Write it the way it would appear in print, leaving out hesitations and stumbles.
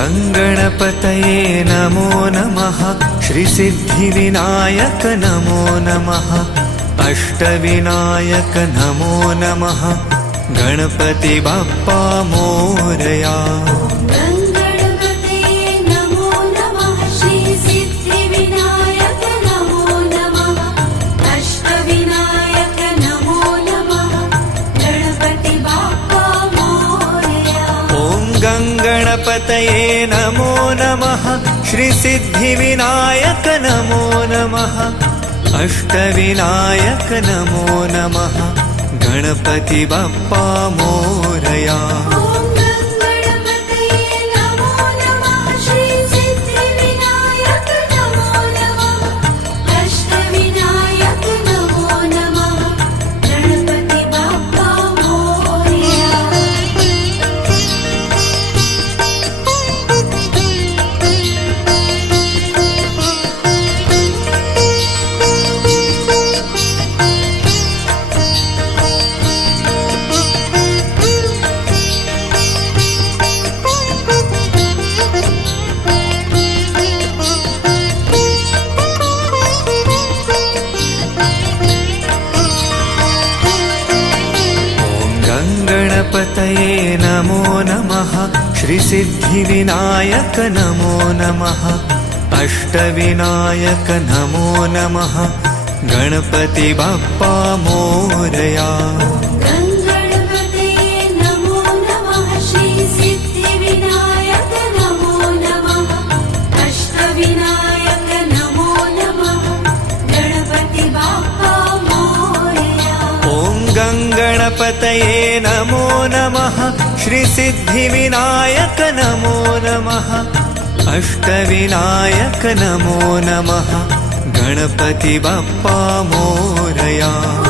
गङ्गणपतये नमो नमः। श्रीसिद्धिविनायक नमो नमः। अष्टविनायक नमो नमः। गणपति बाप्पा मोरया। गणपतये नमो नमः। श्रीसिद्धिविनायक नमो नमः। अष्टविनायक नमो नमः। गणपति बाप्पा मोरया। गणपतये नमो नमः। श्रीसिद्धिविनायक नमो नमः। अष्टविनायक नमो नमः। गणपति बाप्पा मोरया। गणपतये नमो नमः। श्रीसिद्धिविनायक नमो नमः। अष्टविनायक नमो नमः। गणपति बाप्पा मोरया।